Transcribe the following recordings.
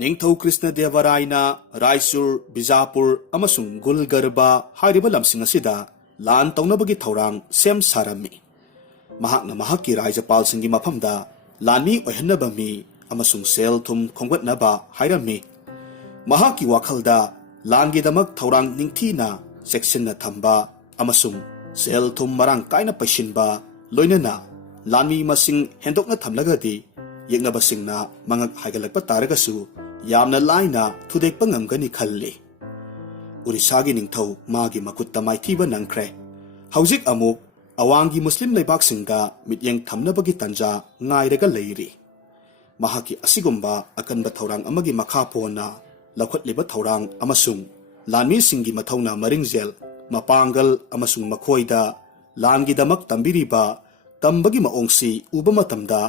निंगथौ कृष्णदेवरायना रायचूर बिजापुर अमसुंग गुलगर्बा हारिबा लमसिंग असिदा लान तौनबगी थौरांग same सारमी महाकना महाकी राज्यपाल सिंगी मफमदा लानी ओहन्नबा मी अमसुंग cell थुम खोंगवटनबा हाइरमी महाकी वाखलदा लानगीदमक थौरांग निंगथीना सेक्शनना थंबा अमसुंग cell थुम Marang कायना पैसिनबा लोइनना लानी मसिंग हेंदोकना थमलगदी येंगनबसिंगना मंगक हाइगलकपा तारगसु यामना लाइना थुदेकपा ngamgani खल्ले उड़ीसागी निंगथौ मागी मकुत्ता माइथीबा नंख्रे हौजिक अमुक अवांगी मुस्लिम लेबाकसिंगदा मित्येंग थमनबगी तंजा ngairaga leiri mahaki asigumba akanba thorang amagi makha pona lakhotliba thorang amasung lanmi singi mathona maringjel mapangal amasung makhoida langi damak tambiriba tambagi maongsi uba matamda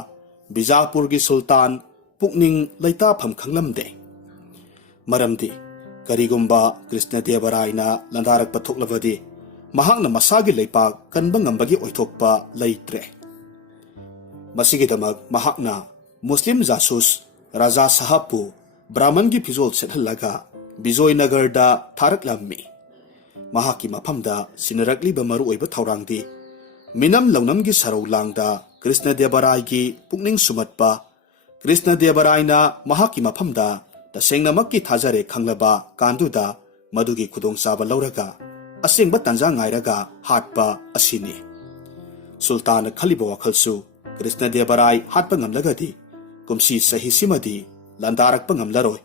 bijapurgi sultan pukning laita pham khanglamde maramdi karigumba krishnadevaraina landarak pathoklabadi mahakna masagi leipak kanba ngambagi oithokpa leitre masigidamak mahakna muslim jasus raja sahabu brahman gi phizol sethalaga bijoynagar da tharaklammi mahaki maphamda sinarakli bamaru oiba thaurangdi minam launam gi sarau langda krishnadevaraय gi pukning sumatpa krishnadevaraयna mahaki maphamda tasengnamakki thajare khanglaba kanduda madugi khudong chaba lauraga asengba tanja ngairaga hatpa asini sultan khaliba wakhalsu krishnadevaraय hatpa ngamlagadi kumsi sahi simadi landarakpa ngamlaroi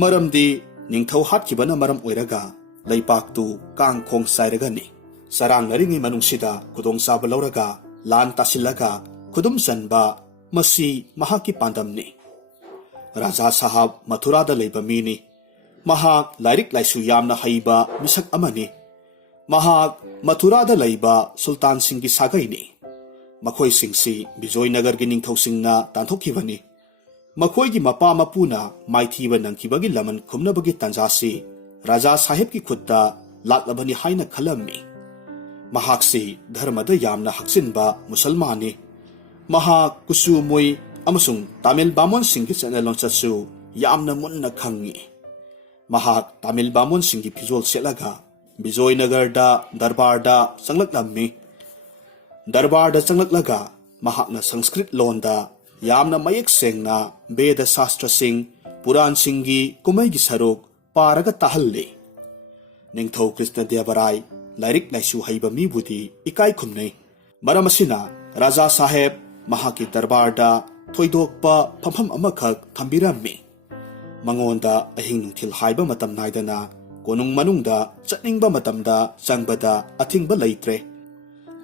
maramdi ningthau hatkibana maram oiraga leipaktu kangkhong sairagani sarang naringi manungsida khudong chaba lauraga lan tasilaga khudum sanba masi mahaki pandamni raja sahab mathura da leiba mini mahak lairik laisu yamna haiba misak amani mahak mathura da leiba sultan singi sagaini makhoi singsi bijoynagar gi ningthau singna tanthokibani makhoi gi mapa mapuna maithiba nangkibagi laman khumnabagi tanjasi raja sahib ki khutta laklabani haina khalammi mahaksi dharmada yamna haksinba musalmani mahak kusu moi amasung tamil bamon singi chanelon chasu yamna munna khangi mahak tamil bamon singi phizol selaga bijoynagar da darbar da changlaklammi darbar da changlaklaga mahakna sanskrit londa yamna mayek sengna veda shastra sing puran singi kumai gi saruk paraga tahalle ningthau krishnadevaraय lairik laisu haiba mi budi ikai khumnei maramasina raja saheb mahaki darbar da thoidokpa phampham amakhak thambirammi mangonda ahing nungthil haiba matam naidana konung manungda chatningba matamda changbada athingba leitre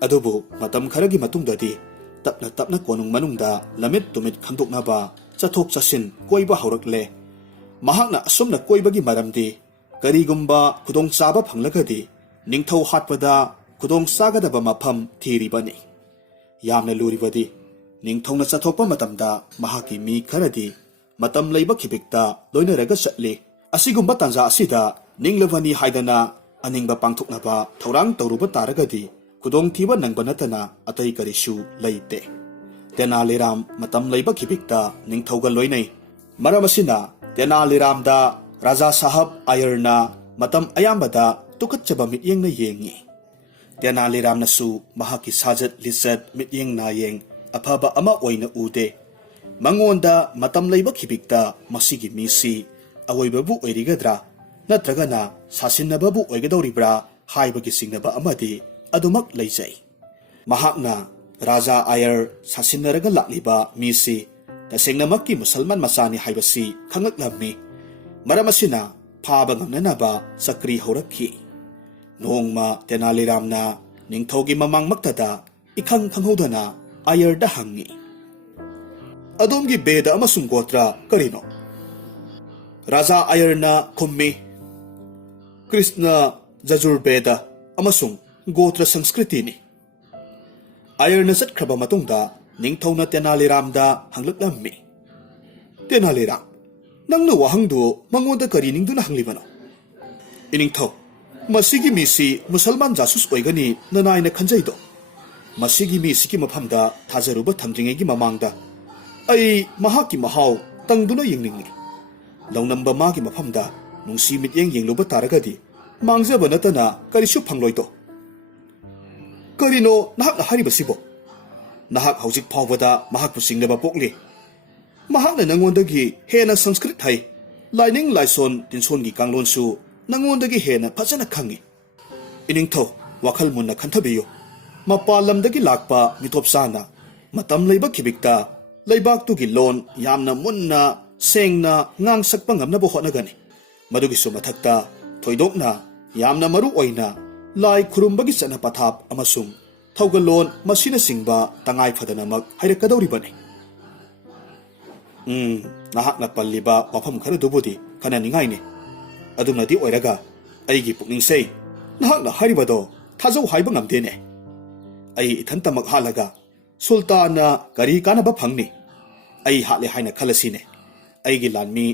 adubu matam kharagi matungdadi tapna tapna konung manungda lamit tumit khandoknaba chathok chasin koiba haurakle mahakna asumna koibagi maramdi karigumba khudong chaba phanglagadi ningthau hatpada khudong sagadaba mapham thiribani yamna luribadi ningthongna chathokpa matamda mahaki mi kharadi matam leiba khibikta loinaraga chatli asigumba tanja asida ninglavani haidana aningba pangthoknaba thorang tawruba taragadi khudong thiba nangbanatana atai karisu leite tenaliram matam leiba khibikta ningthauga loinai maramasina tenaliramda raja sahab ayarna matam ayambada tukatchaba mityengna yengi tenaliramna su mahaki sajat lisat mityengna yeng afaba ama oina ude mangonda matam leiba khibikta masigi misi awoibabu oirigadra natragana sasinnababu oigadoribra haibagi singnaba amadi adumak leijai mahakna raja ayar sasinaraga lakliba misi tasengnamakki musalman masani haibasi khangaklammi maramasina phaba ngamnanaba sakri horakhi nongma tenaliramna ningthogi mamangmaktada ikhang khanghodana ayarda hangi adomgi beda amasung gotra karino raja ayarna khummi krishna jajur beda amasung gotra sanskriti ni ayarna satkraba matungda ningthona tenaliramda hanglaklammi tenaliram nangna wahangdu mangonda kari ningduna hanglibano iningthau masigi misi musalman jasus oigani nanaina khanjaido masigi misi ki maphamda thajaruba thamjingegi mamangda ai mahaki mahau tangduna yingningi ꯂꯧꯅꯝꯕ ꯃꯥꯒꯤ ꯃꯐꯝꯗ ꯅꯨꯡꯁꯤ ꯃꯤꯠꯌꯦꯡ ꯌꯦꯡꯂꯨꯕ ꯇꯥꯔꯒꯗꯤ ꯃꯥꯡꯖꯕ ꯅꯠꯇꯅ ꯀꯔꯤꯁꯨ ꯐꯪꯂꯣꯏꯗꯣ? ꯀꯔꯤꯅꯣ ꯅꯍꯥꯛꯅ ꯍꯥꯏꯔꯤꯕꯁꯤꯕꯣ? ꯅꯍꯥꯛ ꯍꯧꯖꯤꯛ ꯐꯥꯎꯕꯗ ꯃꯍꯥꯛꯄꯨ ꯆꯤꯡꯅꯕ ꯄꯣꯛꯂꯤ꯫ ꯃꯍꯥꯛꯅ ꯅꯪꯉꯣꯟꯗꯒꯤ ꯍꯦꯟꯅ ꯁꯪꯁꯀ꯭ꯔꯤꯠ ꯍꯩ, ꯂꯥꯏꯅꯤꯡ ꯂꯥꯏꯁꯣꯟ ꯇꯤꯟꯁꯣꯟꯒꯤ ꯀꯥꯡꯂꯣꯟꯁꯨ ꯅꯪꯉꯣꯟꯗꯒꯤ ꯍꯦꯟꯅ ꯐꯖꯅ ꯈꯪꯉꯤ꯫ ꯏꯅꯤꯡꯊꯧ, ꯋꯥꯈꯜ ꯃꯨꯟꯅ ꯈꯟꯊꯕꯤꯌꯨ꯫ ꯃꯄꯥꯟ ꯂꯝꯗꯒꯤ ꯂꯥꯛꯄ ꯃꯤꯇꯣꯞꯆꯥꯅ ꯃꯇꯝ ꯂꯩꯕ ꯈꯤꯕꯤꯛꯇ ꯂꯩꯕꯥꯛꯇꯨꯒꯤ ꯂꯣꯟ ꯌꯥꯝꯅ ꯃꯨꯟꯅ ꯁꯦꯡꯅ ꯉꯥꯡꯁꯛꯄ ꯉꯝꯅꯕ ꯍꯣꯠꯅꯒꯅꯤ꯫ ꯃꯗꯨꯒꯤꯁꯨ ꯃꯊꯛꯇ ꯊꯣꯏꯗꯣꯛꯅ ꯌꯥꯝꯅ ꯃꯔꯨ ꯑꯣꯏꯅ ꯂꯥꯏ ꯈꯨꯔꯨꯝꯕꯒꯤ ꯆꯠꯅ ꯄꯊꯥꯞ ꯑꯃꯁꯨꯡ ꯊꯧꯒꯜꯂꯣꯟ ꯃꯁꯤꯅꯆꯤꯡꯕ ꯇꯉꯥꯏ ꯐꯗꯅꯃꯛ ꯍꯩꯔꯛꯀꯗꯧꯔꯤꯕꯅꯤ꯫ ꯅꯍꯥꯛꯅ ꯄꯜꯂꯤꯕ ꯋꯥꯐꯝ ꯈꯔꯗꯨꯕꯨꯗꯤ ꯈꯟꯅꯅꯤꯡꯉꯥꯏꯅꯤ꯫ ꯑꯗꯨꯅꯗꯤ ꯑꯣꯏꯔꯒ ꯑꯩꯒꯤ ꯄꯨꯛꯅꯤꯡꯁꯦ ꯅꯍꯥꯛꯅ ꯍꯥꯏꯔꯤꯕꯗꯣ ꯊꯥꯖꯧ ꯍꯥꯏꯕ ꯉꯝꯗꯦꯅꯦ꯫ ꯑꯩ ꯏꯊꯟꯇꯃꯛ ꯍꯥꯠꯂꯒ ꯁꯨꯜꯇꯥꯟꯅ ꯀꯔꯤ ꯀꯥꯟꯅꯕ ꯐꯪꯅꯤ? ꯑꯩ ꯍꯥꯠꯂꯦ ꯍꯥꯏꯅ ꯈꯜꯂꯁꯤꯅꯦ, ꯑꯩꯒꯤ ꯂꯥꯟꯃꯤ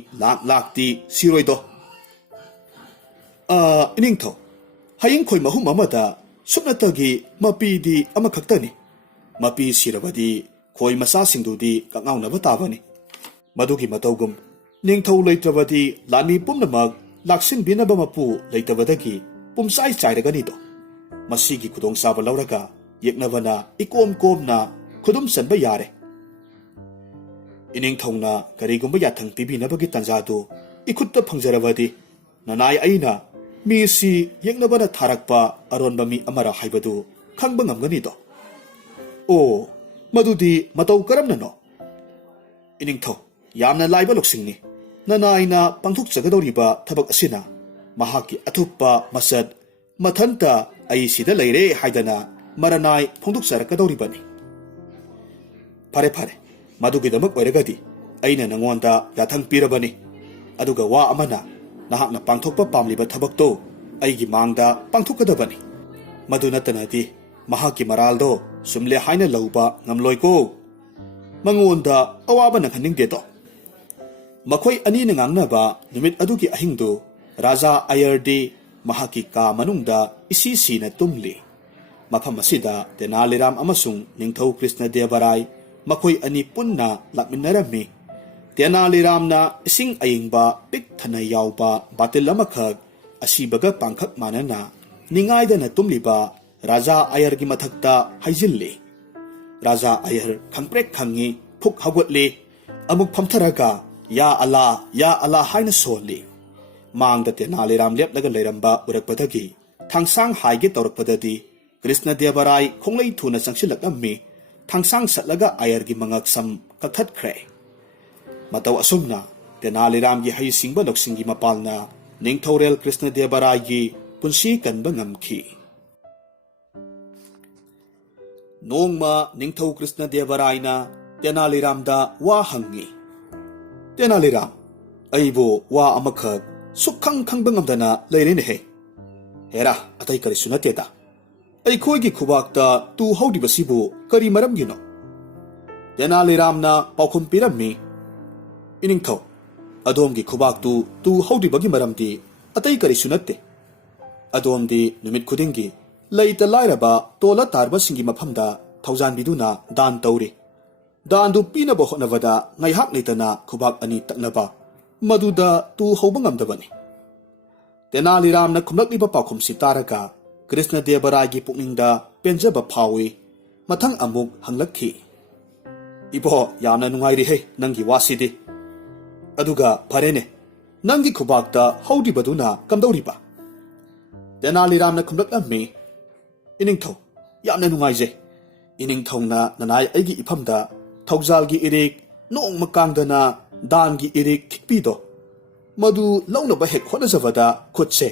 ꯂꯥꯛꯇꯤ ꯁꯤꯔꯣꯏꯗꯣ? ꯏꯅꯤꯡꯊꯧ, ꯍꯌꯤꯡꯈꯣꯏ ꯃꯍꯨꯝ ꯑꯃꯗ ꯁꯨꯞꯅꯇꯒꯤ ꯃꯄꯤꯗꯤ ꯑꯃꯈꯛꯇꯅꯤ꯫ ꯃꯄꯤ ꯁꯤꯔꯕꯗꯤ ꯈꯣꯏ ꯃꯆꯥꯁꯤꯡꯗꯨꯗꯤ ꯀꯛꯉꯥꯎꯅꯕ ꯇꯥꯕꯅꯤ꯫ ꯃꯗꯨꯒꯤ ꯃꯇꯧꯒꯨꯝ ꯅꯤꯡꯊꯧ ꯂꯩꯇ꯭ꯔꯕꯗꯤ ꯂꯥꯟꯃꯤ ꯄꯨꯝꯅꯃꯛ ꯂꯥꯛꯁꯤꯟꯕꯤꯅꯕ ꯃꯄꯨ ꯂꯩꯇꯕꯗꯒꯤ ꯄꯨꯝꯆꯥꯏ ꯆꯥꯏꯔꯒꯅꯤꯗꯣ꯫ ꯃꯁꯤꯒꯤ ꯈꯨꯗꯣꯡꯆꯥꯕ ꯂꯧꯔꯒ ꯌꯦꯛꯅꯕꯅ ꯏꯀꯣꯝ ꯀꯣꯝꯅ ꯈꯨꯗꯨꯝ ꯆꯟꯕ ꯌꯥꯔꯦ꯫ ꯏꯅꯤꯡꯊꯧꯅ ꯀꯔꯤꯒꯨꯝꯕ ꯌꯥꯊꯪ ꯄꯤꯕꯤꯅꯕꯒꯤ ꯇꯟꯖꯥꯗꯨ ꯏꯈꯨꯠꯇ ꯐꯪꯖꯔꯕꯗꯤ ꯅꯅꯥꯏ ꯑꯩꯅ ꯃꯤꯁꯤ ꯌꯦꯛꯅꯕꯅ ꯊꯥꯔꯛꯄ ꯑꯔꯣꯟꯕ ꯃꯤ ꯑꯃꯔ ꯍꯥꯏꯕꯗꯨ ꯈꯪꯕ ꯉꯝꯒꯅꯤꯗꯣ꯫ ꯑꯣ, ꯃꯗꯨꯗꯤ ꯃꯇꯧ ꯀꯔꯝꯅꯅꯣ? ꯏꯅꯤꯡꯊꯧ, ꯌꯥꯝꯅ ꯂꯥꯏꯕ ꯂꯧꯁꯤꯡꯅꯤ꯫ ꯅꯅꯥꯏꯅ ꯄꯥꯡꯊꯣꯛꯆꯒꯗꯧꯔꯤꯕ ꯊꯕꯛ ꯑꯁꯤꯅ ꯃꯍꯥꯛꯀꯤ ꯑꯊꯨꯞꯄ ꯃꯆꯠ ꯃꯊꯟꯇ ꯑꯩ ꯁꯤꯗ ꯂꯩꯔꯦ ꯍꯥꯏꯗꯅ ꯃꯔꯅꯥꯏ ꯐꯣꯡꯗꯣꯛꯆꯔꯛꯀꯗꯧꯔꯤꯕꯅꯤ꯫ ꯐꯔꯦ ꯐꯔꯦ, ꯃꯗꯨꯒꯤꯗꯃꯛ ꯑꯣꯏꯔꯒꯗꯤ ꯑꯩꯅ ꯅꯉꯣꯟꯗ ꯌꯥꯊꯪ ꯄꯤꯔꯕꯅꯤ꯫ ꯑꯗꯨꯒ ꯋꯥ ꯑꯃꯅ ꯅꯍꯥꯛꯅ ꯄꯥꯡꯊꯣꯛꯄ ꯄꯥꯝꯂꯤꯕ ꯊꯕꯛꯇꯣ ꯑꯩꯒꯤ ꯃꯥꯡꯗ ꯄꯥꯡꯊꯣꯛꯀꯗꯕꯅꯤ꯫ ꯃꯗꯨ ꯅꯠꯇꯅꯗꯤ ꯃꯍꯥꯛꯀꯤ ꯃꯔꯥꯜꯗꯣ ꯆꯨꯝꯂꯦ ꯍꯥꯏꯅ ꯂꯧꯕ ꯉꯝꯂꯣꯏꯀꯣ꯫ ꯃꯉꯣꯟꯗ ꯑꯋꯥꯕ ꯅꯪꯍꯟꯅꯤꯡꯗꯦꯗꯣ꯫ ꯃꯈꯣꯏ ꯑꯅꯤꯅ ꯉꯥꯡꯅꯕ ꯅꯨꯃꯤꯠ ꯑꯗꯨꯒꯤ ꯑꯍꯤꯡꯗꯨ ꯔꯥꯖꯥ ꯑꯌꯔꯗꯤ ꯃꯍꯥꯛꯀꯤ ꯀꯥ ꯃꯅꯨꯡꯗ ꯏꯁꯤ ꯁꯤꯅ ꯇꯨꯝꯂꯤ꯫ ꯃꯐꯝ ꯑꯁꯤꯗ ꯇꯦꯅꯥꯂꯤꯔꯥꯝ ꯑꯃꯁꯨꯡ ꯅꯤꯡꯊꯧ ꯀ꯭ꯔꯤꯁꯅꯗꯦꯕꯔꯥꯏ ꯃꯈꯣꯏ ꯑꯅꯤ ꯄꯨꯟꯅ ꯂꯥꯛꯃꯤꯟꯅꯔꯝꯃꯤ꯫ ꯇꯦꯅꯥꯂꯤꯔꯥꯝꯅ ꯏꯁꯤꯡ ꯑꯏꯪꯕ ꯄꯤꯛ ꯊꯟꯅ ꯌꯥꯎꯕ ꯕꯥꯇꯤꯜ ꯑꯃꯈꯛ ꯑꯁꯤꯕꯒ ꯄꯥꯡꯈꯛ ꯃꯥꯟꯅꯅ ꯅꯤꯡꯉꯥꯏꯗꯅ ꯇꯨꯝꯂꯤꯕ ꯔꯥꯖꯥ ꯑꯌꯔꯒꯤ ꯃꯊꯛꯇ ꯍꯩꯖꯤꯜꯂꯤ꯫ ꯔꯥꯖꯥ ꯑꯌꯔ ꯈꯪꯄ꯭ꯔꯦꯛ ꯈꯪꯉꯤ, ꯐꯨꯛ ꯍꯧꯒꯠꯂꯤ, ꯑꯃꯨꯛ ꯐꯝꯊꯔꯒ ꯌꯥ ꯑꯂꯥ ꯍꯥꯏꯅ ꯁꯣꯜꯂꯤ꯫ ꯃꯥꯡꯗ ꯇꯦꯅꯥꯂꯤꯔꯥꯝ ꯂꯦꯞꯂꯒ ꯂꯩꯔꯝꯕ ꯎꯔꯛꯄꯗꯒꯤ ꯊꯥꯡꯁꯥꯡ ꯍꯥꯏꯒꯦ ꯇꯧꯔꯛꯄꯗꯗꯤ ꯀ꯭ꯔꯤꯁꯅꯗꯦꯕꯔꯥꯏ ꯈꯣꯡꯂꯩ ꯊꯨꯅ ꯆꯪꯁꯤꯜꯂꯛꯂꯝꯃꯤ꯫ ꯊꯥꯡꯁꯥꯡ ꯁꯠꯂꯒ ꯑꯌꯔꯒꯤ ꯃꯉꯛ ꯁꯝ ꯀꯛꯊꯠꯈ꯭ꯔꯦ꯫ ꯃꯇꯧ ꯑꯁꯨꯝꯅ ꯇꯦꯅꯥꯂꯤꯔꯥꯝꯒꯤ ꯍꯩꯁꯤꯡꯕ ꯂꯧꯁꯤꯡꯒꯤ ꯃꯄꯥꯜꯅ ꯅꯤꯡꯊꯧꯔꯦꯜ ꯀ꯭ꯔꯤꯁꯅꯗꯦꯕꯔꯥꯏꯒꯤ ꯄꯨꯟꯁꯤ ꯀꯟꯕ ꯉꯝꯈꯤ꯫ ꯅꯣꯡꯃ ꯅꯤꯡꯊꯧ ꯀ꯭ꯔꯤꯁꯅꯗꯦꯕꯔꯥꯏꯅ ꯇꯦꯅꯥꯂꯤꯔꯥꯝꯗ ꯋꯥ ꯍꯪꯉꯤ꯫ ꯇꯦꯅꯥꯂꯤꯔꯥꯝ, ꯑꯩꯕꯨ ꯋꯥ ꯑꯃꯈꯛ ꯁꯨꯛꯈꯪ ꯈꯪꯕ ꯉꯝꯗꯅ ꯂꯩꯔꯦꯅꯦꯍꯦ꯫ ꯍꯦꯔꯥ, ꯑꯇꯩ ꯀꯔꯤꯁꯨ ꯅꯠꯇꯦꯗ, ꯑꯩꯈꯣꯏꯒꯤ ꯈꯨꯕꯥꯛꯇ ꯇꯨ ꯍꯧꯔꯤꯕꯁꯤꯕꯨ ꯀꯔꯤ ꯃꯔꯝꯒꯤꯅꯣ? ꯇꯦꯅꯥꯂꯤꯔꯥꯝꯅ ꯄꯥꯎꯈꯨꯝ ꯄꯤꯔꯝꯃꯤ꯫ ꯏꯅꯤꯡꯊꯧ, ꯑꯗꯣꯝꯒꯤ ꯈꯨꯕꯥꯛꯇꯨ ꯇꯨ ꯍꯧꯔꯤꯕꯒꯤ ꯃꯔꯝꯗꯤ ꯑꯇꯩ ꯀꯔꯤꯁꯨ ꯅꯠꯇꯦ꯫ ꯑꯗꯣꯝꯗꯤ ꯅꯨꯃꯤꯠ ꯈꯨꯗꯤꯡꯒꯤ ꯂꯩꯇ ꯂꯥꯏꯔꯕ ꯇꯣꯜꯂ ꯇꯥꯔꯕꯁꯤꯡꯒꯤ ꯃꯐꯝꯗ ꯊꯧꯖꯥꯟꯕꯤꯗꯨꯅ ꯗꯥꯟ ꯇꯧꯔꯤ꯫ ꯗꯥꯟꯗꯨ ꯄꯤꯅꯕ ꯍꯣꯠꯅꯕꯗ ꯉꯥꯏꯍꯥꯛ ꯂꯩꯇꯅ ꯈꯨꯕꯥꯛ ꯑꯅꯤ ꯇꯛꯅꯕ, ꯃꯗꯨꯗ ꯇꯨ ꯍꯧꯕ ꯉꯝꯗꯕꯅꯤ꯫ ꯇꯦꯅꯥꯂꯤꯔꯥꯝꯅ ꯈꯨꯝꯂꯛꯂꯤꯕ ꯄꯥꯎꯈꯨꯝꯁꯤ ꯇꯥꯔꯒ ꯀ꯭ꯔꯤꯁꯅꯗꯦꯕꯔꯥꯏꯒꯤ ꯄꯨꯛꯅꯤꯡꯗ ꯄꯦꯟꯖꯕ ꯐꯥꯎꯏ꯫ ꯃꯊꯪ ꯑꯃꯨꯛ ꯍꯪꯂꯛꯈꯤ꯫ ꯏꯕꯣ, ꯌꯥꯝꯅ ꯅꯨꯡꯉꯥꯏꯔꯤꯍꯦ ꯅꯪꯒꯤ ꯋꯥꯁꯤꯗꯤ꯫ ꯑꯗꯨꯒ ꯐꯔꯦꯅꯦ, ꯅꯪꯒꯤ ꯈꯨꯕꯥꯛꯇ ꯍꯧꯔꯤꯕꯗꯨꯅ ꯀꯝꯗꯧꯔꯤꯕ? ꯇꯦꯅꯥꯂꯤꯔꯥꯝꯅ ꯈꯨꯝꯂꯛꯂꯝꯃꯤ꯫ ꯏꯅꯤꯡꯊꯧ, ꯌꯥꯝꯅ ꯅꯨꯡꯉꯥꯏꯖꯩ꯫ ꯏꯅꯤꯡꯊꯧꯅ ꯅꯅꯥꯏ ꯑꯩꯒꯤ ꯏꯐꯝꯗ ꯊꯧꯖꯥꯜꯒꯤ ꯏꯔꯤꯛ ꯅꯣꯡꯃ ꯀꯥꯡꯗꯅ ꯗꯥꯟꯒꯤ ꯏꯔꯤꯛ ꯈꯤꯛꯄꯤꯗꯣ, ꯃꯗꯨ ꯂꯧꯅꯕ ꯍꯦꯛ ꯍꯣꯠꯅꯖꯕꯗ ꯈꯨꯠꯁꯦ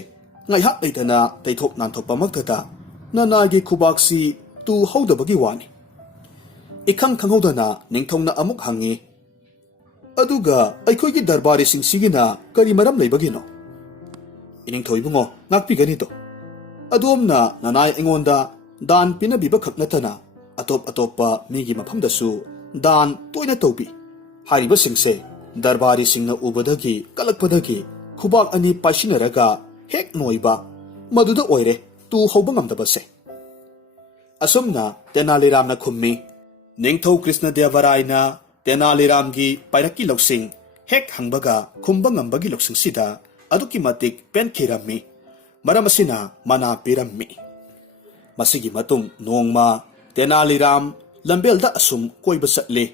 ꯉꯥꯏꯍꯥꯛ ꯂꯩꯇꯅ ꯇꯩꯊꯣꯛ ꯅꯥꯟꯊꯣꯛꯄꯃꯛꯇꯗ ꯅꯅꯥꯏꯒꯤ ꯈꯨꯕꯥꯛꯁꯤ ꯇꯨ ꯍꯧꯗꯕꯒꯤ ꯋꯥꯅꯤ꯫ ꯏꯈꯪ ꯈꯪꯍꯧꯗꯅ ꯅꯤꯡꯊꯧꯅ ꯑꯃꯨꯛ ꯍꯪꯉꯤ꯫ ꯑꯗꯨꯒ ꯑꯩꯈꯣꯏꯒꯤ ꯗꯔꯕꯥꯔꯤꯁꯤꯡꯁꯤꯒꯤꯅ ꯀꯔꯤ ꯃꯔꯝ ꯂꯩꯕꯒꯤꯅꯣ? ꯏꯅꯤꯡꯊꯧ ꯏꯕꯨꯡꯉꯣ, ꯉꯥꯛꯄꯤꯒꯅꯤꯗꯣ꯫ ꯑꯗꯣꯝꯅ ꯅꯅꯥꯏ ꯑꯩꯉꯣꯟꯗ ꯗꯥꯟ ꯄꯤꯅꯕꯤꯕ ꯈꯛ ꯅꯠꯇꯅ ꯑꯇꯣꯞ ꯑꯇꯣꯞꯄ ꯃꯤꯒꯤ ꯃꯐꯝꯗꯁꯨ ꯗꯥꯟ ꯇꯣꯏꯅ ꯇꯧꯕꯤ꯫ ꯍꯥꯏꯔꯤꯕꯁꯤꯡꯁꯦ ꯗꯔꯕꯥꯔꯤꯁꯤꯡꯅ ꯎꯕꯗꯒꯤ ꯀꯜꯂꯛꯄꯗꯒꯤ ꯈꯨꯕꯥꯛ ꯑꯅꯤ ꯄꯥꯏꯁꯤꯟꯅꯔꯒ ꯍꯦꯛ ꯅꯣꯏꯕ, ꯃꯗꯨꯗ ꯑꯣꯏꯔꯦ ꯇꯨ ꯍꯧꯕ ꯉꯝꯗꯕꯁꯦ꯫ ꯑꯁꯨꯝꯅ ꯇꯦꯅꯥꯂꯤꯔꯥꯝꯅ ꯈꯨꯝꯃꯤ꯫ ꯅꯤꯡꯊꯧ ꯀ꯭ꯔꯤꯁꯅꯗꯦꯕꯔꯥꯏꯅ ꯇꯦꯅꯥꯂꯤꯔꯥꯝꯒꯤ ꯄꯥꯏꯔꯛꯀꯤ ꯂꯧꯁꯤꯡ hek hangbaga khumba ngambagi loksingsida aduki matik penkhirammi maram asina mana pirammi masigi matung nongma Tenali Ram lambelda asum koiba satli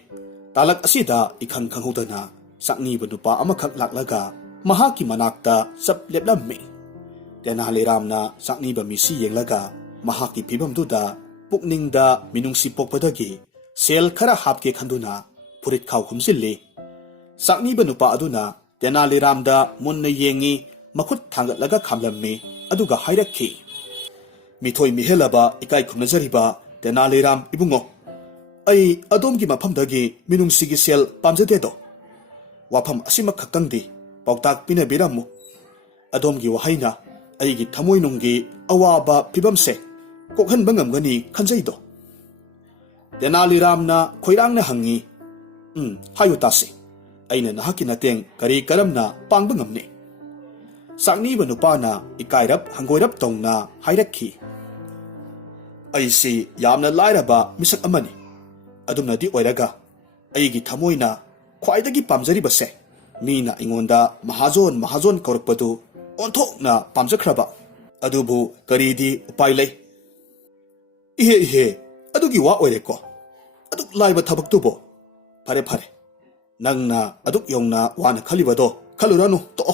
talak asida ikhang khanghodana sakni nupa amakhak laklaga mahaki manakta sap leplammi Tenali Ram na sakni ba misi yenglaga mahaki phibam duda pukningda minungsi pokpadagi sel khara hapke khanduna purit khaw humsilli sakni ba nupa aduna Tenali Ram da munna yengi makhut thangatlaga khamlammi aduga hairakhi mithoi mihelaba ikai khumnajariba Tenali Ram ibungo ai adomgi mafamdagi minungsigi sel pamjadedo wafam asima khakangdi pautak pinabiramu adomgi wahaina aigi thamoinunggi awaba phibamse kokhanba ngamgani khanjaido Tenali Ram na khoirangna hangi hayu tasi aina nahaki nateng kari karamna pangba ngamne sakni ba nupana ikairap hangoirap tongna hairakhi aisi yamna lairaba misak amani adumnadi oiraga aigi thamoina khwaidagi pamjaribase mina ingonda mahazon kaurakpadu onthokna pamjakhraba adubu karidi upai lei ihe adugi wa oireko aduk laiba thabaktubo fare nangna aduk yongna wana khalibado khaluranu to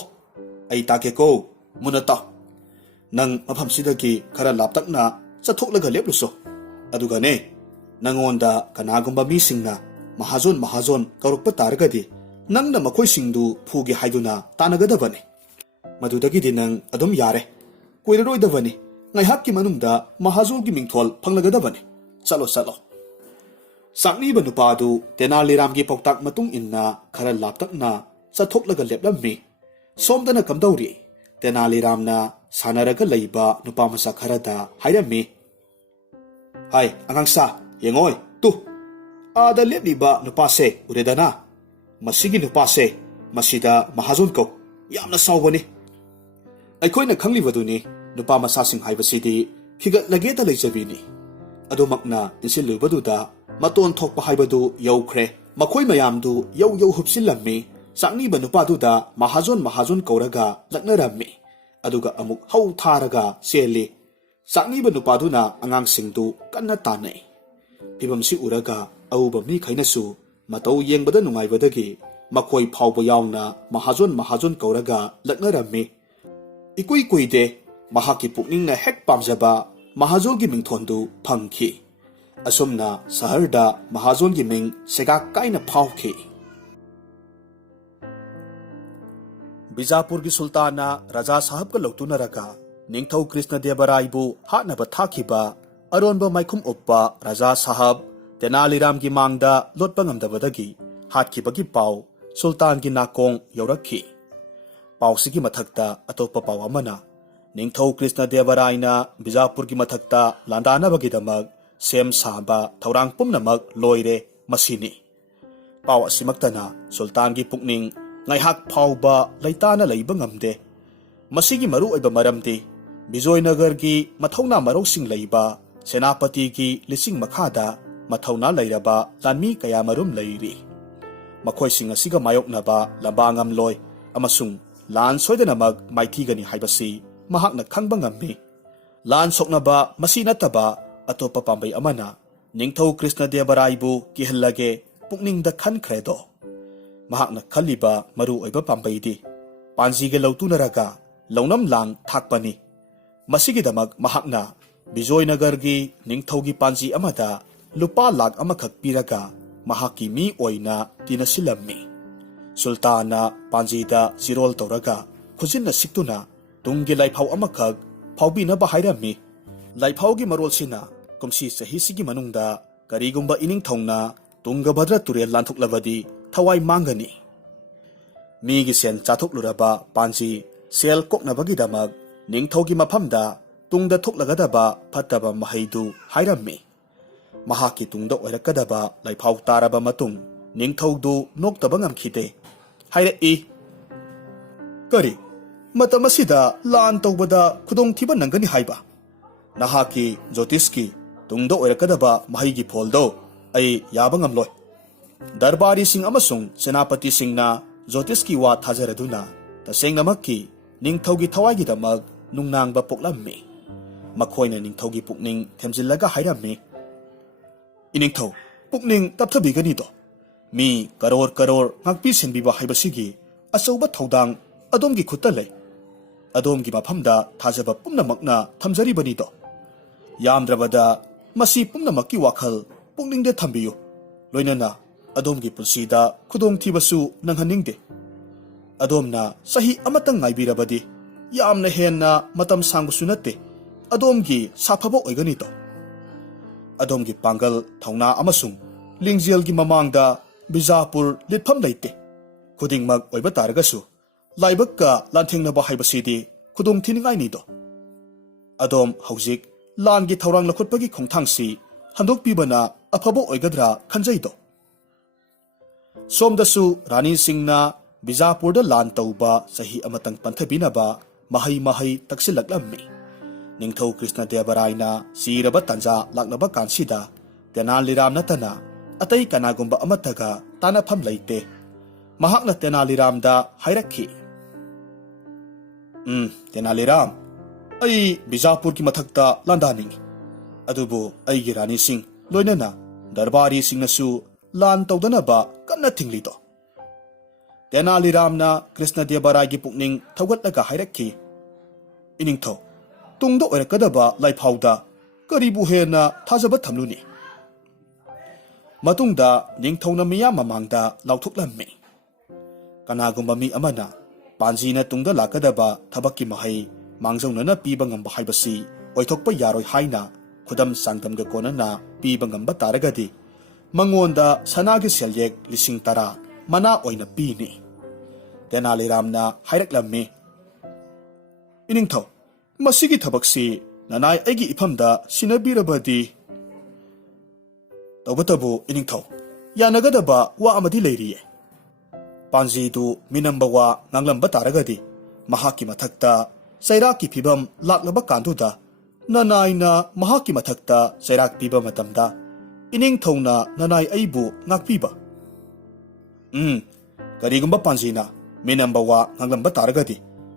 ai takeko munata nang mafamsidagi khara laptakna chathoklaga lepluso adugane nangonda kanagumba misingna mahazon kaurukpa taragadi nangna makhoi singdu phuge haiduna tanagadabane madudagi dinang adum yare koiraroidabane ngaihakki manungda mahazolgi mingthol phanglagadabane chalo sakni ba nupadu Tenali Ramgi pautak matung inna khara laptakna chathoklaga leplammi somdana kamdauri Tenali Ramna sanaraga leiba nupa masa kharada hairammi hai angangsa yengoi tu ada lepliba nupase uredana masigi nupase masida mahazon ko yamna sawbani aikoina khanglibaduni nupa masasing haibasidi khigat lageta leijabini adumakna insilubaduda maton thokpa haibadu yaukhre makhoi mayamdu yau hupsillammi sakni ba nupaduda mahazon kauraga laknarammi aduga amuk hau tharaga seli sakni ba nupaduna angang singdu kanna tanai pibamsi uraga auba mi khainasu matau yengbada nungaibadagi makhoi phawba yauna mahazon kauraga laknarammi ikui kuide mahaki pukningna hek pamjaba mahazolgi mingthondu phangki asumna saharda mahazongi ming sega kaina phawki Bijapurgi Sultana Raja Sahab ka lautunaraga Ningthau Krishna Devaraibu hatnaba thakiba aronba maikhum oppa Raja Sahab Tenali Ramgi mangda lotpa ngamdabadagi hatkibagi pau Sultangi nakong yaurakhi pausigi mathakta atopa pau amana Ningthau Krishna Devaraina Bijapurgi mathakta landanabagidamag sem saba thaurang pumnamak loire masini pau asimaktana Sultangi pukning ngaihak phawba leitana leiba ngamde masigi maru oiba maramdi Bijoynagargi mathawna marosing leiba Senapati-gi lising makhada mathawna leiraba lanmi kaya marum leiri makhoi sing asiga mayoknaba labangam loi amasung lan soidanamag maithigani haibasi mahakna khangba ngammi lan soknaba masi nataba atopa pambay amana Ningthau Krishna Devaraibu kihallage pukningda khankhredo mahakna khaliba maru oiba pambaydi panjiga lautunaraga launam lang thakpani masigidamak mahakna Bijoynagargi Ningthaugi panji amada lupa lakh amakhak piraga mahaki mi oina tinasilammi Sultana panjida zirol toraga khujinna siktuna tunggi laiphaw amakhak phawbinaba hairammi laiphaw gi marol sina kumsi sahisigi manungda karigumba iningthongna Tungabhadra turel lanthuklavadi thawai mangani migi sen chathukluraba panji sel koknabagidamag Ningthaugi mafamda tungda thuklagadaba phattaba mahaidu hairammi mahaki tungda oirakadaba laiphaw taraba matung Ningthaudu noktaba ngamkhide hairei kari matamasida lan tawbada khudong thiba nangani haiba nahaki Jyotiski tungda oirakadaba mahaigi pholdo ai yaba ngamloi Darbari sing amasung Senapati singna ज्योतिषकी वा थाजरदुना तसेंगनमक्की निंगथौगी थवाईगीदमक नुंगनांगबा पोकलम्मी मखोइना निंगथौगी पुकनिंग थेमजिल्लगा हाइरम्मी इनिंगथौ पुकनिंग तपथबिगनिदो मी crore crore ngakpi senbiba haibasigi achouba thodang adomgi khutta lei adomgi mafamda thajaba pumnamakna thamjari bani do yamdrabada masi pumnamakki wakhal pukningde thambiyu loinana adomgi punsida khudong thibasu nanghaningde adomna sahi amatang ngaibirabadi yamna henna matam sangbusu natte adomgi saphaba oigani do adomgi pangal thauna amasung lingjelgi mamangda Bijapur litpham leite khudingmak oiba taragasu laibakka lanthingnaba haibasidi khudong thiningai ni do adom haujik langi thorang lakhutpagi khongthangsi handokpibana afabo oigadra khanjai do somdasu rani singna Bijapurda lan tauba sahi amatang panthabinaba mahai taksilaklammi ningthau Krishna Devaraina siraba tanja laknaba kansida Tenaliram natana atai kanagumba amataga tanafam leite mahakna Tenaliramda hairakhi Tenaliram ai Bijapur ki mathakta landaning adubu ai gi rani sing loinana darbari singnasu lan tawdanaba kanna thinglido Tenaliramna Krishna Devarai gi pukning thawgatlaga hairakhi iningtho tungda oirakadaba laifauda karibu hena thajaba thamluni matungda ningthौना Mia mamangda lauthuklammi kanagumba mi amana panjina tungda lakadaba thabakki mahai mangjaunana piba ngamba haibasi oithokpa yaroi haina khudam sangdamga konana piba ngamba taragadi mangonda sanagi selyek lising tara mana oina pini Tenaliramna hairaklammi iningthau masigi thabaksi nanai aigi ifamda sinabirabadi tawbatabu iningthau yanagadaba wa amadi leiriye panji du minamba wa nganglamba taragadi mahaki mathakta sairaki phibam laklaba kanduda nanaina mahaki mathakta sairak piba matamda iningthauna nanai aibu ngakpiba karigumba panjina minamba wa nganglamba taragadi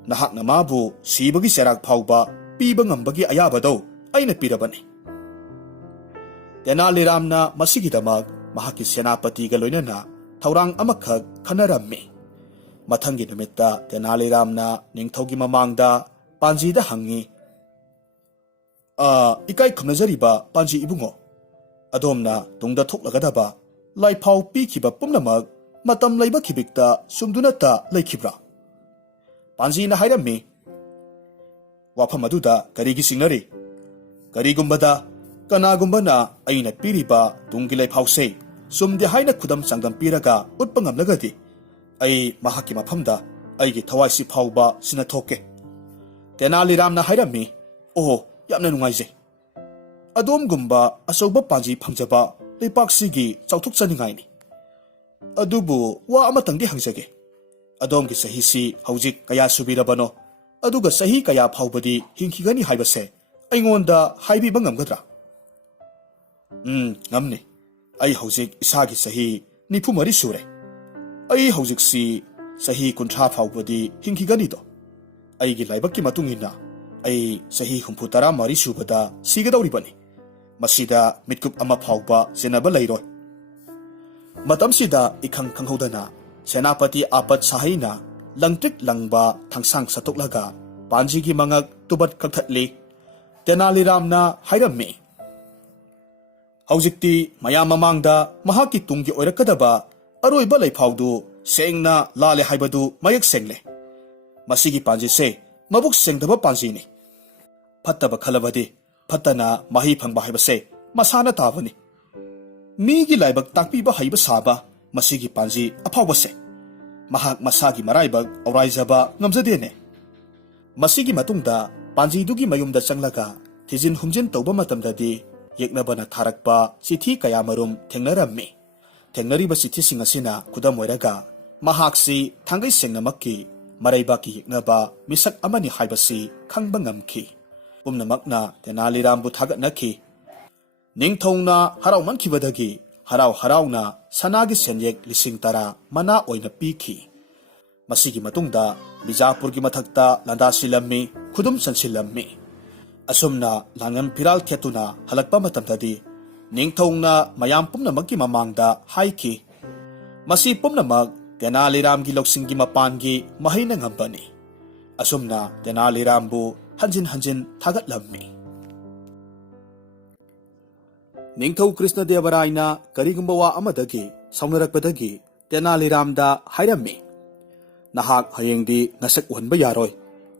nahakna mabu sibagi sairak phauba piba ngambagi ayabado aina pirabani Tenaliramna masigidamak mahaki senapatiga loinana thaurang amakhak khanarammi mathangi numitta Tenaliramna ningthaugi mamangda panjida hangi ikai khumnajariba panji ibungo adomna tungda thoklagadaba laifau pikhiba pumnamak matam leiba khibikta sumdunata leikhibra panjina hairammi wafam aduda karigi singnari karigumbada Kanagumbana aina piriba tungi laifause sumde haina khudam sangdam piraga utpangamlagadi ai mahaki mafamda aigi thawaisi phauba sina thoke Tenaliramna hairammi oho yamna nungaije adom gumba asauba panji phangjaba leipaksigi chauthuk chaningaini adubu wa amatangdi hangjage adom gi sahi si haujik kaya subirabano aduga sahi kaya phaubadi hingkhigani haibase aingonda haibi bangamgadra ngamni ai haujik isagi sahi nifu mari sure ai haujik si sahi kuntha phaubadi hingkhigani do ai gi laibakki matungina ai sahi humputara mari subada sigadawri bani masida mitkup ama phauba senaba leiroi matam sida ikhang khanghodana senapati apat sahaina langtrik langba thangsang satoklaga panji gi mangak tubat kakhatli Tenaliramna hairammi haujikti mayam mamangda mahaki tunggi oirakadaba aroiba laifaudu sengna lale haibadu mayak sengle masigi panji se mabuk sengdaba panji ni phattaba khalabadi phattana mahi phangba haibase masana tabani migi laibak takpiba haiba saba masigi panji aphawbase mahak masagi maraibak auraijaba ngamjadene masigi matungda panji dugi mayumda changlaga thijin humjin tawba matamdadi yeknabana tharakpa chithi kaya marum thengnarammi thengnariba chithi singasina khudam oiraga mahaksi thangai sengnamakki maraibaki yeknaba misak amani haibasi khangba ngamki pumnamakna Tenalirambu thagatnaki ningthौना haraumankhibadagi harau harauna sanagi senyek lising tara mana oina piki ꯃꯁꯤꯒꯤ ꯃꯇꯨꯡꯗ ꯕꯤꯖꯥꯄꯨꯔꯒꯤ ꯃꯊꯛꯇ ꯂꯥꯟꯗꯥꯁꯤꯜꯂꯝꯃꯤ, ꯈꯨꯗꯨꯝ ꯆꯟꯁꯤꯜꯂꯝꯃꯤ꯫ ꯑꯁꯨꯝꯅ ꯂꯥꯟꯉꯝ ꯐꯤꯔꯥꯜ ꯈꯦꯠꯇꯨꯅ ꯍꯜꯂꯛꯄ ꯃꯇꯝꯗꯗꯤ ꯅꯤꯡꯊꯧꯅ ꯃꯌꯥꯝ ꯄꯨꯝꯅꯃꯛꯀꯤ ꯃꯃꯥꯡꯗ ꯍꯥꯏꯈꯤ, ꯃꯁꯤ ꯄꯨꯝꯅꯃꯛ ꯇꯦꯅꯥꯂꯤꯔꯥꯝꯒꯤ ꯂꯧꯁꯤꯡꯒꯤ ꯃꯄꯥꯟꯒꯤ ꯃꯍꯩꯅ ꯉꯝꯕꯅꯤ꯫ ꯑꯁꯨꯝꯅ ꯇꯦꯅꯥꯂꯤꯔꯥꯝꯕꯨ ꯍꯟꯖꯤꯟ ꯍꯟꯖꯤꯟ ꯊꯥꯒꯠꯂꯝꯃꯤ꯫ ꯅꯤꯡꯊꯧ ꯀ꯭ꯔꯤꯁꯅꯗꯦꯕꯔꯥꯏꯅ ꯀꯔꯤꯒꯨꯝꯕ ꯋꯥ ꯑꯃꯗꯒꯤ ꯁꯥꯎꯅꯔꯛꯄꯗꯒꯤ ꯇꯦꯅꯥꯂꯤꯔꯥꯝꯗ ꯍꯥꯏꯔꯝꯃꯤ, ꯅꯍꯥꯛ ꯍꯌꯦꯡꯗꯤ ꯅꯁꯛ ꯎꯍꯟꯕ ꯌꯥꯔꯣꯏ꯫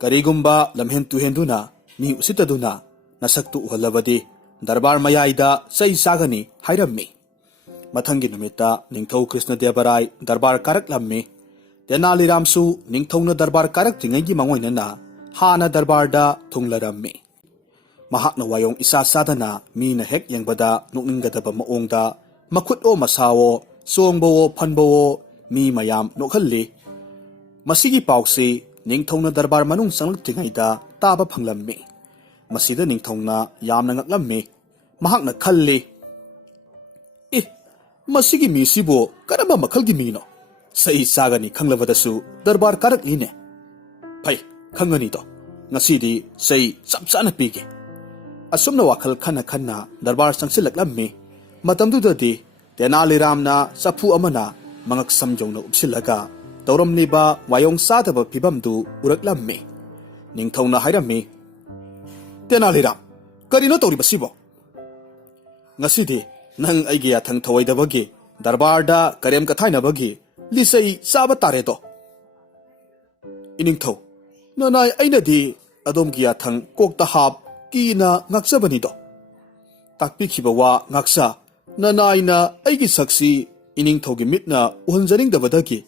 ꯀꯔꯤꯒꯨꯝꯕ ꯂꯝꯍꯦꯟ ꯇꯨꯍꯦꯟꯗꯨꯅ ꯃꯤ ꯎꯁꯤꯠꯇꯗꯨꯅ ꯅꯁꯛꯇꯨ ꯎꯍꯜꯂꯕꯗꯤ ꯗꯔꯕꯥꯔ ꯃꯌꯥꯏꯗ ꯆꯩ ꯆꯥꯒꯅꯤ ꯍꯥꯏꯔꯝꯃꯤ꯫ ꯃꯊꯪꯒꯤ ꯅꯨꯃꯤꯠꯇ ꯅꯤꯡꯊꯧ ꯀ꯭ꯔꯤꯁꯅꯗꯦꯕꯔꯥꯏ ꯗꯔꯕꯥꯔ ꯀꯥꯔꯛꯂꯝꯃꯤ꯫ ꯇꯦꯅꯥꯂꯤꯔꯥꯝꯁꯨ ꯅꯤꯡꯊꯧꯅ ꯗꯔꯕꯥꯔ ꯀꯥꯔꯛꯇ꯭ꯔꯤꯉꯩꯒꯤ ꯃꯥꯡꯑꯣꯏꯅꯅ ꯍꯥꯟꯅ ꯗꯔꯕꯥꯔꯗ ꯊꯨꯡꯂꯔꯝꯃꯤ꯫ ꯃꯍꯥꯛꯅ ꯋꯥꯌꯣꯡ ꯏꯆꯥ ꯆꯥꯗꯅ ꯃꯤꯅ ꯍꯦꯛ ꯌꯦꯡꯕꯗ ꯅꯣꯛꯅꯤꯡꯒꯗꯕ ꯃꯑꯣꯡꯗ ꯃꯈꯨꯠꯑꯣ ꯃꯁꯥꯋꯣ ꯆꯣꯡꯕꯋꯣ ꯐꯟꯕꯋꯣ ꯃꯤ ꯃꯌꯥꯝ ꯅꯣꯛꯍꯜꯂꯤ꯫ ꯃꯁꯤꯒꯤ ꯄꯥꯎꯁꯤ ꯅꯤꯡꯊꯧꯅ ꯗꯔꯕꯥꯔ ꯃꯅꯨꯡ ꯆꯪꯂꯛꯇ꯭ꯔꯤꯉꯩꯗ ꯇꯥꯕ ꯐꯪꯂꯝꯃꯤ꯫ ꯃꯁꯤꯗ ꯅꯤꯡꯊꯧꯅ ꯌꯥꯝꯅ ꯉꯛꯂꯝꯃꯤ꯫ ꯃꯍꯥꯛꯅ ꯈꯜꯂꯤ, ꯃꯁꯤꯒꯤ ꯃꯤꯁꯤꯕꯨ ꯀꯔꯝꯕ ꯃꯈꯜꯒꯤ ꯃꯤꯅꯣ? ꯆꯩ ꯆꯥꯒꯅꯤ ꯈꯪꯂꯕꯗꯁꯨ ꯗꯔꯕꯥꯔ ꯀꯥꯔꯛꯂꯤꯅꯦ꯫ ꯐꯩ, ꯈꯪꯒꯅꯤꯗꯣ, ꯉꯁꯤꯗꯤ ꯆꯩ ꯆꯞ ꯆꯥꯅ ꯄꯤꯒꯦ꯫ ꯑꯁꯨꯝꯅ ꯋꯥꯈꯜ ꯈꯟꯅ ꯈꯟꯅ ꯗꯔꯕꯥꯔ ꯆꯪꯁꯤꯜꯂꯛꯂꯝꯃꯤ꯫ ꯃꯇꯝꯗꯨꯗꯗꯤ ꯇꯦꯅꯥꯂꯤꯔꯥꯝꯅ ꯆꯐꯨ ꯑꯃꯅ ꯃꯉꯛ ꯁꯝ ꯌꯧꯅ ꯎꯞꯁꯤꯜꯂꯒ ꯇꯧꯔꯝꯂꯤꯕ ꯋꯥꯌꯣꯡ ꯆꯥꯗꯕ ꯐꯤꯕꯝꯗꯨ ꯎꯔꯛꯂꯝꯃꯤ꯫ ꯅꯤꯡꯊꯧꯅ ꯍꯥꯏꯔꯝꯃꯤ, ꯇꯦꯅꯥꯂꯤꯔꯥꯝ, ꯀꯔꯤꯅꯣ ꯇꯧꯔꯤꯕꯁꯤꯕꯣ? ꯉꯁꯤꯗꯤ ꯅꯪ ꯑꯩꯒꯤ ꯌꯥꯊꯪ ꯊꯧꯑꯣꯏꯗꯕꯒꯤ ꯗꯔꯕꯥꯔꯗ ꯀꯔꯦꯝ ꯀꯊꯥꯏꯅꯕꯒꯤ ꯂꯤꯆꯩ ꯆꯥꯕ ꯇꯥꯔꯦꯗꯣ꯫ ꯏꯅꯤꯡꯊꯧ, ꯅꯅꯥꯏ ꯑꯩꯅꯗꯤ ꯑꯗꯣꯝꯒꯤ ꯌꯥꯊꯪ ꯀꯣꯛꯇ ꯍꯥꯞ ꯀꯤꯅ ꯉꯥꯛꯆꯕꯅꯤꯗꯣ꯫ ꯇꯥꯛꯄꯤꯈꯤꯕ ꯋꯥ ꯉꯥꯛꯆ, ꯅꯅꯥꯏꯅ ꯑꯩꯒꯤ ꯁꯛꯁꯤ ꯏꯅꯤꯡꯊꯧꯒꯤ ꯃꯤꯠꯅ ꯎꯍꯟꯖꯅꯤꯡꯗꯕꯗꯒꯤ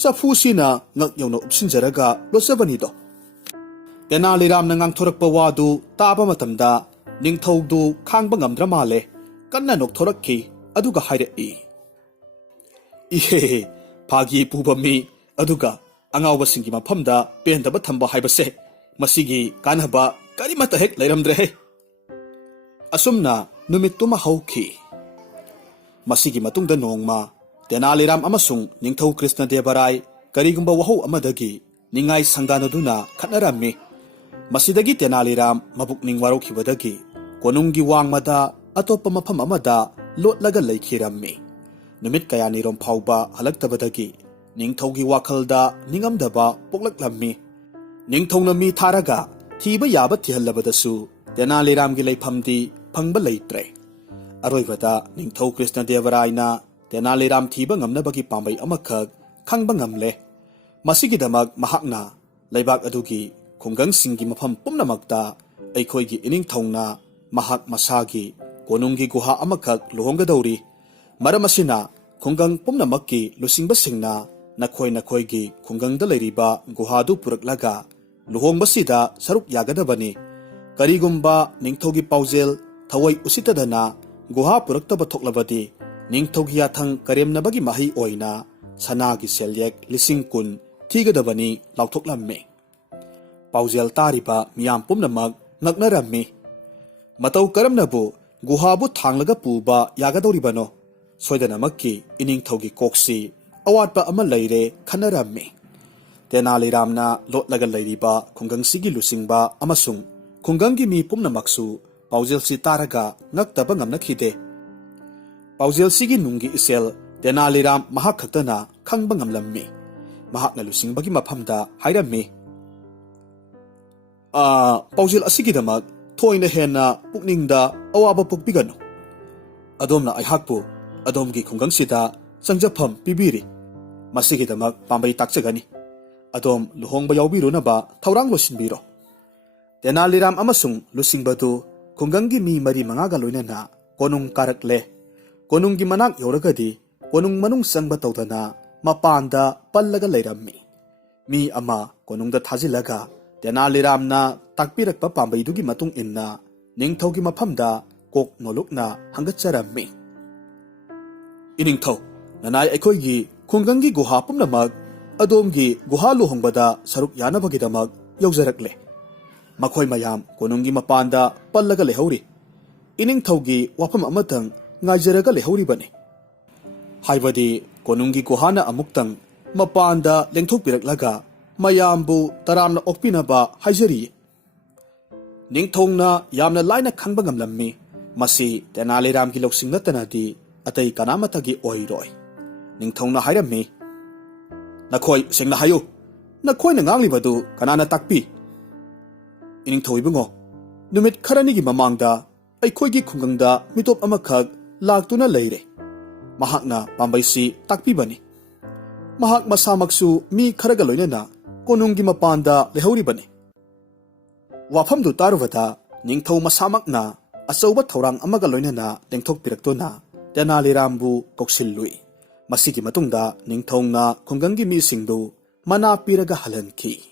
ꯆꯐꯨꯁꯤꯅ ꯉꯛ ꯌꯧꯅ ꯎꯞꯁꯤꯟꯖꯔꯒ ꯂꯣꯠꯆꯕꯅꯤꯗꯣ꯫ ꯇꯦꯅꯥꯂꯤꯔꯥꯝꯅ ꯉꯥꯡꯊꯣꯔꯛꯄ ꯋꯥꯗꯨ ꯇꯥꯕ ꯃꯇꯝꯗ ꯅꯤꯡꯊꯧꯗꯨ ꯈꯥꯡꯕ ꯉꯝꯗ꯭ꯔ ꯃꯥꯜꯂꯦ꯫ ꯀꯟꯅ ꯅꯣꯛꯊꯣꯔꯛꯈꯤ, ꯑꯗꯨꯒ ꯍꯥꯏꯔꯛꯏ, ꯏꯍꯦ, ꯐꯥꯒꯤ ꯄꯨꯕ ꯃꯤ ꯑꯗꯨꯒ ꯑꯉꯥꯎꯕꯁꯤꯡꯒꯤ ꯃꯐꯝꯗ ꯄꯦꯟꯗꯕ ꯊꯝꯕ ꯍꯥꯏꯕꯁꯦ ꯃꯁꯤꯒꯤ ꯀꯥꯟꯅꯕ ꯀꯔꯤꯃꯠꯇ ꯍꯦꯛ ꯂꯩꯔꯝꯗ꯭ꯔꯦꯍꯦ꯫ ꯑꯁꯨꯝꯅ ꯅꯨꯃꯤꯠꯇꯨꯃ ꯍꯧꯈꯤ꯫ ꯃꯁꯤꯒꯤ ꯃꯇꯨꯡꯗ ꯅꯣꯡꯃ ꯇꯦꯅꯥꯂꯤꯔꯥꯝ ꯑꯃꯁꯨꯡ ꯅꯤꯡꯊꯧ ꯀ꯭ꯔꯤꯁꯅꯗꯦꯕꯔꯥꯏ ꯀꯔꯤꯒꯨꯝꯕ ꯋꯥꯍꯧ ꯑꯃꯗꯒꯤ ꯅꯤꯡꯉꯥꯏ ꯁꯪꯗꯥꯅꯗꯨꯅ ꯈꯠꯅꯔꯝꯃꯤ꯫ ꯃꯁꯤꯗꯒꯤ ꯇꯦꯅꯥꯂꯤꯔꯥꯝ ꯃꯕꯨꯛꯅꯤꯡ ꯋꯥꯔꯧꯈꯤꯕꯗꯒꯤ ꯀꯣꯅꯨꯡꯒꯤ ꯋꯥꯡꯃꯗ ꯑꯇꯣꯞꯄ ꯃꯐꯝ ꯑꯃꯗ ꯂꯣꯠꯂꯒ ꯂꯩꯈꯤꯔꯝꯃꯤ꯫ ꯅꯨꯃꯤꯠ ꯀꯌꯥꯅꯤꯔꯣꯝ ꯐꯥꯎꯕ ꯍꯜꯂꯛꯇꯕꯗꯒꯤ ꯅꯤꯡꯊꯧꯒꯤ ꯋꯥꯈꯜꯗ ꯅꯤꯡꯉꯝꯗꯕ ꯄꯣꯛꯂꯛꯂꯝꯃꯤ꯫ ꯅꯤꯡꯊꯧꯅ ꯃꯤ ꯊꯥꯔꯒ ꯊꯤꯕ ꯌꯥꯕ ꯊꯤꯍꯜꯂꯕꯗꯁꯨ ꯇꯦꯅꯥꯂꯤꯔꯥꯝꯒꯤ ꯂꯩꯐꯝꯗꯤ ꯐꯪꯕ ꯂꯩꯇ꯭ꯔꯦ꯫ ꯑꯔꯣꯏꯕꯗ ꯅꯤꯡꯊꯧ ꯀ꯭ꯔꯤꯁꯅꯗꯦꯕꯔꯥꯏꯅ ꯇꯦꯅꯥꯂꯤꯔꯥꯝ ꯊꯤꯕ ꯉꯝꯅꯕꯒꯤ ꯄꯥꯝꯕꯩ ꯑꯃꯈꯛ ꯈꯪꯕ ꯉꯝꯂꯦ꯫ ꯃꯁꯤꯒꯤꯗꯃꯛ ꯃꯍꯥꯛꯅ ꯂꯩꯕꯥꯛ ꯑꯗꯨꯒꯤ ꯈꯨꯡꯒꯪꯁꯤꯡꯒꯤ ꯃꯐꯝ ꯄꯨꯝꯅꯃꯛꯇ ꯑꯩꯈꯣꯏꯒꯤ ꯏꯅꯤꯡꯊꯧꯅ ꯃꯍꯥꯛ ꯃꯁꯥꯒꯤ ꯀꯣꯅꯨꯡꯒꯤ ꯒꯨꯍꯥ ꯑꯃꯈꯛ ꯂꯨꯍꯣꯡꯒꯗꯧꯔꯤ꯫ ꯃꯔꯝ ꯑꯁꯤꯅ ꯈꯨꯡꯒꯪ ꯄꯨꯝꯅꯃꯛꯀꯤ ꯂꯨꯆꯤꯡꯕꯁꯤꯡꯅ ꯅꯈꯣꯏꯒꯤ ꯈꯨꯡꯒꯪꯗ ꯂꯩꯔꯤꯕ ꯒꯨꯍꯥꯗꯨ ꯄꯨꯔꯛꯂꯒ ꯂꯨꯍꯣꯡꯕꯁꯤꯗ ꯁꯔꯨꯛ ꯌꯥꯒꯗꯕꯅꯤ꯫ ꯀꯔꯤꯒꯨꯝꯕ ꯅꯤꯡꯊꯧꯒꯤ ꯄꯥꯎꯖꯦꯜ ꯊꯑꯣꯏ ꯎꯁꯤꯠꯇꯗꯅ ꯒꯨꯍꯥ ꯄꯨꯔꯛꯇꯕ ꯊꯣꯛꯂꯕꯗꯤ ꯅꯤꯡꯊꯧꯒꯤ ꯌꯥꯊꯪ ꯀꯔꯦꯝꯅꯕꯒꯤ ꯃꯍꯩ ꯑꯣꯏꯅ ꯁꯅꯥꯒꯤ ꯁꯦꯜꯌꯦꯛ 10,000 ꯊꯤꯒꯗꯕꯅꯤ ꯂꯥꯎꯊꯣꯛꯂꯝꯃꯤ꯫ ꯄꯥꯎꯖꯦꯜ ꯇꯥꯔꯤꯕ ꯃꯤꯌꯥꯝ ꯄꯨꯝꯅꯃꯛ ꯉꯛꯅꯔꯝꯃꯤ꯫ ꯃꯇꯧ ꯀꯔꯝꯅꯕꯨ ꯒꯨꯍꯥꯕꯨ ꯊꯥꯡꯂꯒ ꯄꯨꯕ ꯌꯥꯒꯗꯧꯔꯤꯕꯅꯣ? ꯁꯣꯏꯗꯅꯃꯛꯀꯤ ꯏꯅꯤꯡꯊꯧꯒꯤ ꯀꯣꯛꯁꯤ ꯑꯋꯥꯠꯄ ꯑꯃ ꯂꯩꯔꯦ ꯈꯟꯅꯔꯝꯃꯤ꯫ ꯇꯦꯅꯥꯂꯤꯔꯥꯝꯅ ꯂꯣꯠꯂꯒ ꯂꯩꯔꯤꯕ ꯈꯨꯡꯒꯪꯁꯤꯒꯤ ꯂꯨꯆꯤꯡꯕ ꯑꯃꯁꯨꯡ ꯈꯨꯡꯒꯪꯒꯤ ꯃꯤ ꯄꯨꯝꯅꯃꯛꯁꯨ ꯄꯥꯎꯖꯦꯜꯁꯤ ꯇꯥꯔꯒ ꯉꯛꯇꯕ ꯉꯝꯅꯈꯤꯗꯦ꯫ ꯄꯥꯎꯖꯦꯜꯁꯤꯒꯤ ꯅꯨꯡꯒꯤ ꯏꯆꯦꯜ ꯇꯦꯅꯥꯂꯤꯔꯥꯝ ꯃꯍꯥꯛ ꯈꯛꯇꯅ ꯈꯪꯕ ꯉꯝꯂꯝꯃꯤ꯫ ꯃꯍꯥꯛꯅ ꯂꯨꯆꯤꯡꯕꯒꯤ ꯃꯐꯝꯗ ꯍꯥꯏꯔꯝꯃꯤ, ꯄꯥꯎꯖꯦꯜ ꯑꯁꯤꯒꯤꯗꯃꯛ ꯊꯣꯏꯅ ꯍꯦꯟꯅ ꯄꯨꯛꯅꯤꯡꯗ ꯑꯋꯥꯕ ꯄꯣꯛꯄꯤꯒꯅꯨ꯫ ꯑꯗꯣꯝꯅ ꯑꯩꯍꯥꯛꯄꯨ ꯑꯗꯣꯝꯒꯤ ꯈꯨꯡꯒꯪꯁꯤꯗ ꯆꯪꯖꯐꯝ ꯄꯤꯕꯤꯔꯤ꯫ ꯃꯁꯤꯒꯤꯗꯃꯛ ꯄꯥꯝꯕꯩ ꯇꯥꯛꯆꯒꯅꯤ꯫ ꯑꯗꯣꯝ ꯂꯨꯍꯣꯡꯕ ꯌꯥꯎꯕꯤꯔꯨꯅꯕ ꯊꯧꯔꯥꯡ ꯂꯣꯏꯁꯤꯟꯕꯤꯔꯣ꯫ ꯇꯦꯅꯥꯂꯤꯔꯥꯝ ꯑꯃꯁꯨꯡ ꯂꯨꯆꯤꯡꯕꯗꯨ ꯈꯨꯡꯒꯪꯒꯤ ꯃꯤ 4-5ꯒ ꯂꯣꯏꯅꯅ ꯀꯣꯅꯨꯡ ꯀꯥꯔꯛꯂꯦ꯫ ꯀꯣꯅꯨꯡꯒꯤ ꯃꯅꯥꯛ ꯌꯧꯔꯒꯗꯤ ꯀꯣꯅꯨꯡ ꯃꯅꯨꯡ ꯆꯪꯕ ꯇꯧꯗꯅ ꯃꯄꯥꯟꯗ ꯄꯜꯂꯒ ꯂꯩꯔꯝꯃꯤ꯫ ꯃꯤ ꯑꯃ ꯀꯣꯅꯨꯡꯗ ꯊꯥꯖꯤꯜꯂꯒ ꯇꯦꯅꯥꯂꯤꯔꯥꯝꯅ ꯇꯥꯛꯄꯤꯔꯛꯄ ꯄꯥꯝꯕꯩꯗꯨꯒꯤ ꯃꯇꯨꯡ ꯏꯟꯅ ꯅꯤꯡꯊꯧꯒꯤ ꯃꯐꯝꯗ ꯀꯣꯛ ꯅꯣꯜꯂꯨꯛꯅ ꯍꯪꯒꯠꯆꯔꯝꯃꯤ꯫ ꯏꯅꯤꯡꯊꯧ, ꯅꯅꯥꯏ ꯑꯩꯈꯣꯏꯒꯤ ꯈꯨꯡꯒꯪꯒꯤ ꯒꯨꯍꯥ ꯄꯨꯝꯅꯃꯛ ꯑꯗꯣꯝꯒꯤ ꯒꯨꯍꯥ ꯂꯨꯍꯣꯡꯕꯗ ꯁꯔꯨꯛ ꯌꯥꯅꯕꯒꯤꯗꯃꯛ ꯌꯧꯖꯔꯛꯂꯦ꯫ ꯃꯈꯣꯏ ꯃꯌꯥꯝ ꯀꯣꯅꯨꯡꯒꯤ ꯃꯄꯥꯟꯗ ꯄꯜꯂꯒ ꯂꯩꯍꯧꯔꯤ꯫ ꯏꯅꯤꯡꯊꯧꯒꯤ ꯋꯥꯐꯝ ꯑꯃꯇꯪ ꯉꯥꯏꯖꯔꯒ ꯂꯩꯍꯧꯔꯤꯕꯅꯤ꯫ ꯍꯥꯏꯕꯗꯤ ꯀꯣꯅꯨꯡꯒꯤ ꯒꯨꯍꯥꯅ ꯑꯃꯨꯛꯇꯪ ꯃꯄꯥꯟꯗ ꯂꯦꯡꯊꯣꯛꯄꯤꯔꯛꯂꯒ ꯃꯌꯥꯝꯕꯨ ꯇꯔꯥꯝꯅ ꯑꯣꯛꯄꯤꯅꯕ ꯍꯥꯏꯖꯔꯤ꯫ ꯅꯤꯡꯊꯧꯅ ꯌꯥꯝꯅ ꯂꯥꯏꯅ ꯈꯪꯕ ꯉꯝꯂꯝꯃꯤ ꯃꯁꯤ ꯇꯦꯅꯥꯂꯤꯔꯥꯝꯒꯤ ꯂꯧꯁꯤꯡ ꯅꯠꯇꯅꯗꯤ ꯑꯇꯩ ꯀꯅꯥꯃꯠꯇꯒꯤ ꯑꯣꯏꯔꯣꯏ꯫ ꯅꯤꯡꯊꯧꯅ ꯍꯥꯏꯔꯝꯃꯤ, "ꯅꯈꯣꯏ ꯁꯦꯡꯅ ꯍꯥꯏꯌꯨ, ꯅꯈꯣꯏꯅ ꯉꯥꯡꯂꯤꯕꯗꯨ ꯀꯅꯥꯅ ꯇꯥꯛꯄꯤ?" "ꯏꯅꯤꯡꯊꯧ ꯏꯕꯨꯡꯉꯣ, ꯅꯨꯃꯤꯠ ꯈꯔꯅꯤꯒꯤ ꯃꯃꯥꯡꯗ ꯑꯩꯈꯣꯏꯒꯤ ꯈꯨꯡꯒꯪꯗ ꯃꯤꯇꯣꯞ ꯑꯃꯈꯛ ꯂꯥꯛꯇꯨꯅ ꯂꯩꯔꯦ꯫ ꯃꯍꯥꯛꯅ ꯄꯥꯝꯕꯩꯁꯤ ꯇꯥꯛꯄꯤꯕꯅꯤ꯫ ꯃꯍꯥꯛ ꯃꯁꯥꯃꯛꯁꯨ ꯃꯤ ꯈꯔꯒ ꯂꯣꯏꯅꯅ ꯀꯣꯅꯨꯡꯒꯤ ꯃꯄꯥꯟꯗ ꯂꯩꯍꯧꯔꯤꯕꯅꯤ." ꯋꯥꯐꯝꯗꯨ ꯇꯥꯔꯨꯕꯗ ꯅꯤꯡꯊꯧ ꯃꯁꯥꯃꯛꯅ ꯑꯆꯧꯕ ꯊꯧꯔꯥꯡ ꯑꯃꯒ ꯂꯣꯏꯅꯅ ꯂꯦꯡꯊꯣꯛꯄꯤꯔꯛꯇꯨꯅ ꯇꯦꯅꯥꯂꯤꯔꯥꯝꯕꯨ ꯀꯧꯁꯤꯜꯂꯨꯏ꯫ ꯃꯁꯤꯒꯤ ꯃꯇꯨꯡꯗ ꯅꯤꯡꯊꯧꯅ ꯈꯨꯡꯒꯪꯒꯤ ꯃꯤꯁꯤꯡꯗꯨ ꯃꯅꯥ ꯄꯤꯔꯒ ꯍꯜꯍꯟꯈꯤ꯫